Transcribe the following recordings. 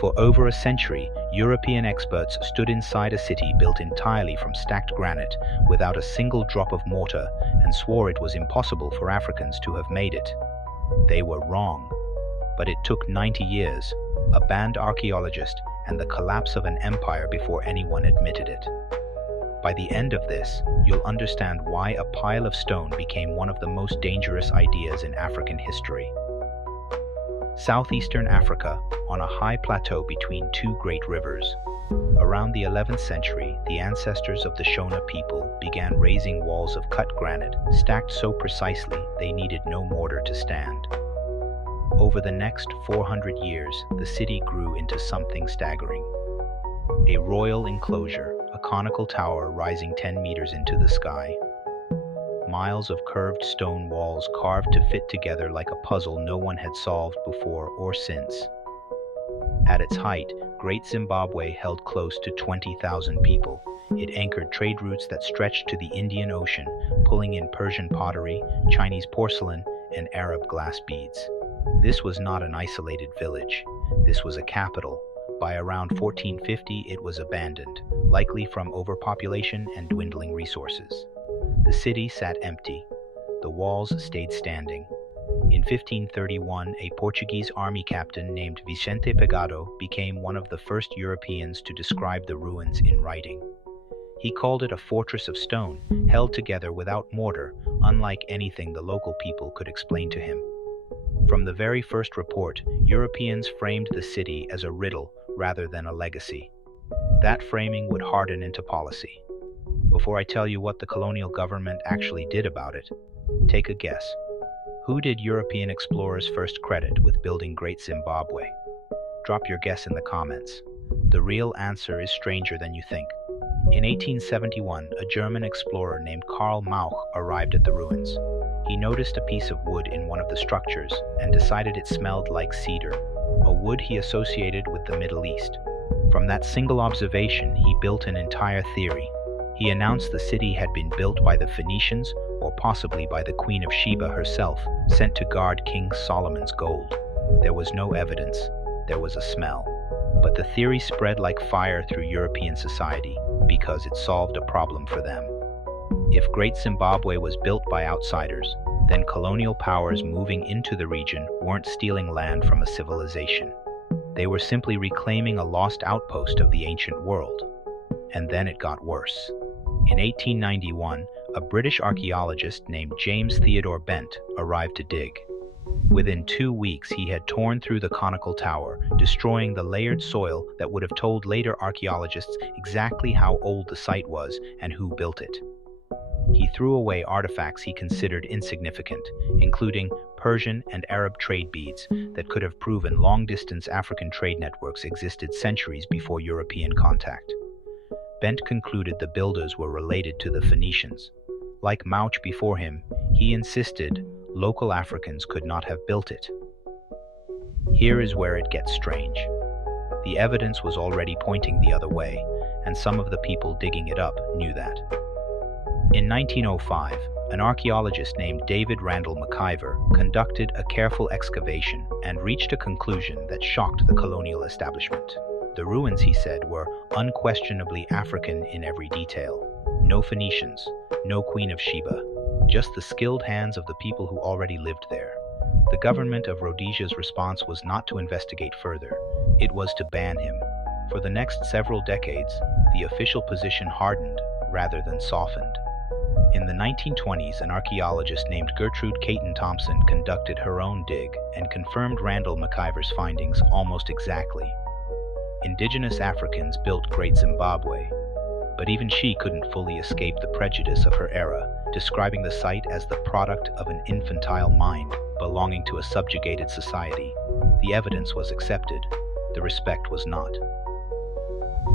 For over a century, European experts stood inside a city built entirely from stacked granite, without a single drop of mortar, and swore it was impossible for Africans to have made it. They were wrong. But it took 90 years, a banned archaeologist, and the collapse of an empire before anyone admitted it. By the end of this, you'll understand why a pile of stone became one of the most dangerous ideas in African history. Southeastern Africa, on a high plateau between two great rivers. Around the 11th century, the ancestors of the Shona people began raising walls of cut granite, stacked so precisely they needed no mortar to stand. Over the next 400 years, the city grew into something staggering. A royal enclosure, a conical tower rising 10 meters into the sky. Miles of curved stone walls carved to fit together like a puzzle no one had solved before or since. At its height, Great Zimbabwe held close to 20,000 people. It anchored trade routes that stretched to the Indian Ocean, pulling in Persian pottery, Chinese porcelain, and Arab glass beads. This was not an isolated village. This was a capital. By around 1450, it was abandoned, likely from overpopulation and dwindling resources. The city sat empty. The walls stayed standing. In 1531, a Portuguese army captain named Vicente Pegado became one of the first Europeans to describe the ruins in writing. He called it a fortress of stone, held together without mortar, unlike anything the local people could explain to him. From the very first report, Europeans framed the city as a riddle rather than a legacy. That framing would harden into policy. Before I tell you what the colonial government actually did about it, take a guess. Who did European explorers first credit with building Great Zimbabwe? Drop your guess in the comments. The real answer is stranger than you think. In 1871, a German explorer named Karl Mauch arrived at the ruins. He noticed a piece of wood in one of the structures and decided it smelled like cedar, a wood he associated with the Middle East. From that single observation, he built an entire theory. He announced the city had been built by the Phoenicians, or possibly by the Queen of Sheba herself, sent to guard King Solomon's gold. There was no evidence. There was a smell. But the theory spread like fire through European society because it solved a problem for them. If Great Zimbabwe was built by outsiders, then colonial powers moving into the region weren't stealing land from a civilization. They were simply reclaiming a lost outpost of the ancient world. And then it got worse. In 1891, a British archaeologist named James Theodore Bent arrived to dig. Within 2 weeks, he had torn through the conical tower, destroying the layered soil that would have told later archaeologists exactly how old the site was and who built it. He threw away artifacts he considered insignificant, including Persian and Arab trade beads that could have proven long-distance African trade networks existed centuries before European contact. Bent concluded the builders were related to the Phoenicians. Like Mauch before him, he insisted local Africans could not have built it. Here is where it gets strange. The evidence was already pointing the other way, and some of the people digging it up knew that. In 1905, an archaeologist named David Randall McIver conducted a careful excavation and reached a conclusion that shocked the colonial establishment. The ruins, he said, were unquestionably African in every detail. No Phoenicians, no Queen of Sheba, just the skilled hands of the people who already lived there. The government of Rhodesia's response was not to investigate further. It was to ban him. For the next several decades, the official position hardened rather than softened. In the 1920s, an archaeologist named Gertrude Caton Thompson conducted her own dig and confirmed Randall McIver's findings almost exactly. Indigenous Africans built Great Zimbabwe, but even she couldn't fully escape the prejudice of her era, describing the site as the product of an infantile mind belonging to a subjugated society. The evidence was accepted, the respect was not.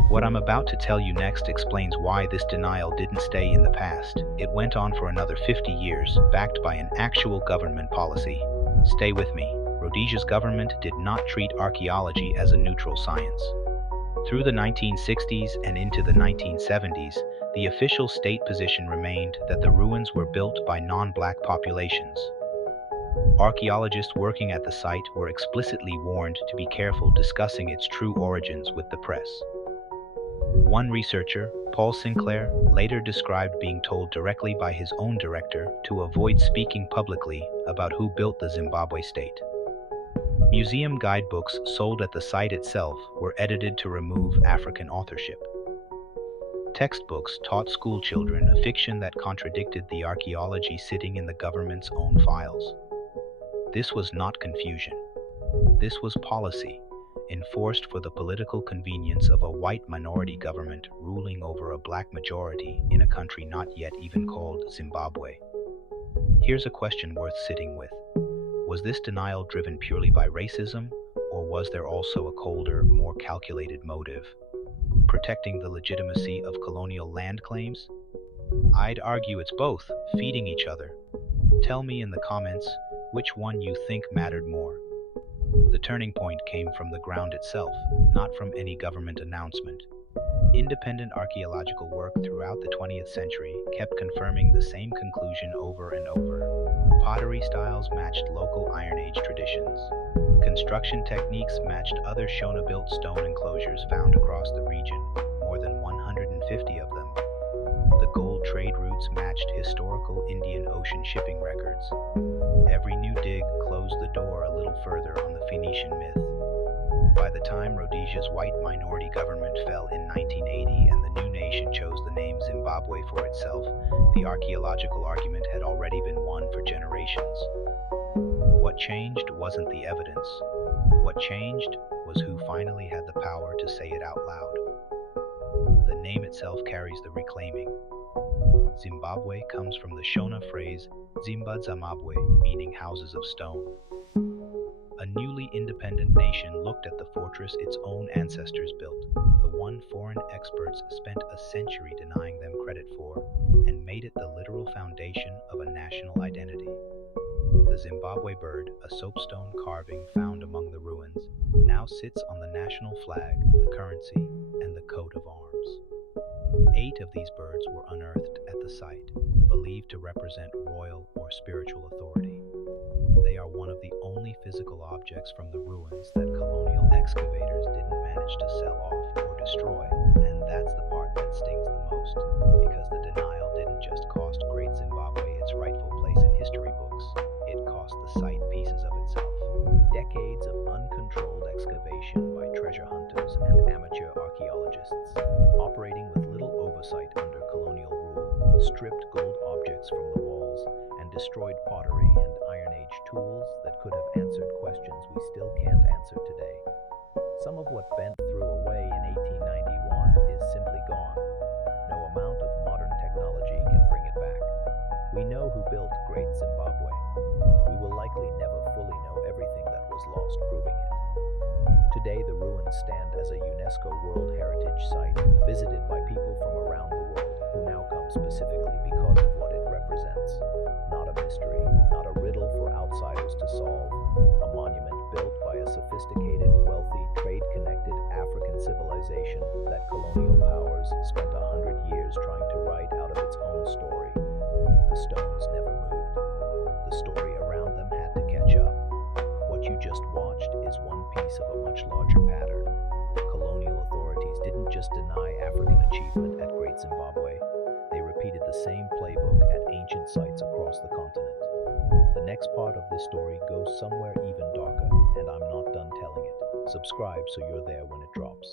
What I'm about to tell you next explains why this denial didn't stay in the past. It went on for another 50 years, backed by an actual government policy. Stay with me. Rhodesia's government did not treat archaeology as a neutral science. Through the 1960s and into the 1970s, the official state position remained that the ruins were built by non-black populations. Archaeologists working at the site were explicitly warned to be careful discussing its true origins with the press. One researcher, Paul Sinclair, later described being told directly by his own director to avoid speaking publicly about who built the Zimbabwe state. Museum guidebooks sold at the site itself were edited to remove African authorship. Textbooks taught schoolchildren a fiction that contradicted the archaeology sitting in the government's own files. This was not confusion. This was policy, enforced for the political convenience of a white minority government ruling over a black majority in a country not yet even called Zimbabwe. Here's a question worth sitting with. Was this denial driven purely by racism, or was there also a colder, more calculated motive? Protecting the legitimacy of colonial land claims? I'd argue it's both, feeding each other. Tell me in the comments which one you think mattered more. The turning point came from the ground itself, not from any government announcement. Independent archaeological work throughout the 20th century kept confirming the same conclusion over and over. Pottery styles matched local Iron Age traditions. Construction techniques matched other Shona-built stone enclosures found across the region, more than 150 of them. The gold trade routes matched historical Indian Ocean shipping records. Every new dig closed the door a little further on the Phoenician myth. By the time Rhodesia's white minority government fell in 1980 and the new nation chose the name Zimbabwe for itself, the archaeological argument had already been won for generations. What changed wasn't the evidence. What changed was who finally had the power to say it out loud. The name itself carries the reclaiming. Zimbabwe comes from the Shona phrase Zimba Zamabwe, meaning houses of stone. A newly independent nation looked at the fortress its own ancestors built, the one foreign experts spent a century denying them credit for, and made it the literal foundation of a national identity. The Zimbabwe bird, a soapstone carving found among the ruins, now sits on the national flag, the currency, and the coat of arms. 8 of these birds were unearthed at the site, believed to represent royal or spiritual authority. They are one of the only physical objects from the ruins that colonial excavators didn't manage to sell off or destroy, and that's the part that stings the most, because the denial didn't just cost Great Zimbabwe its rightful place in history books, it cost the site pieces of itself. Decades of uncontrolled excavation by treasure hunters and amateur archaeologists, operating with little oversight under colonial rule, stripped gold objects from the walls and destroyed pottery and Iron Age tools that could have answered questions we still can't answer today. Some of what Bent threw away in 1891 is simply gone. No amount of modern technology can bring it back. We know who built Great Zimbabwe. We will likely never fully know everything that was lost proving it. Today, the ruins stand as a UNESCO World Heritage Site, visited by people from around the world who now come specifically because of what it represents. Not a mystery, not a riddle for outsiders to solve. A monument built by a sophisticated, wealthy, trade-connected African civilization that colonial powers spent 100 years trying to write out of its own story. The stones never moved. The story around them had to catch up. What you just watched is one piece of a much larger pattern. Colonial authorities didn't just deny African achievement at Great Zimbabwe, they repeated the same playbook at ancient sites across the continent. The next part of this story goes somewhere even darker, and I'm not done telling it. Subscribe so you're there when it drops.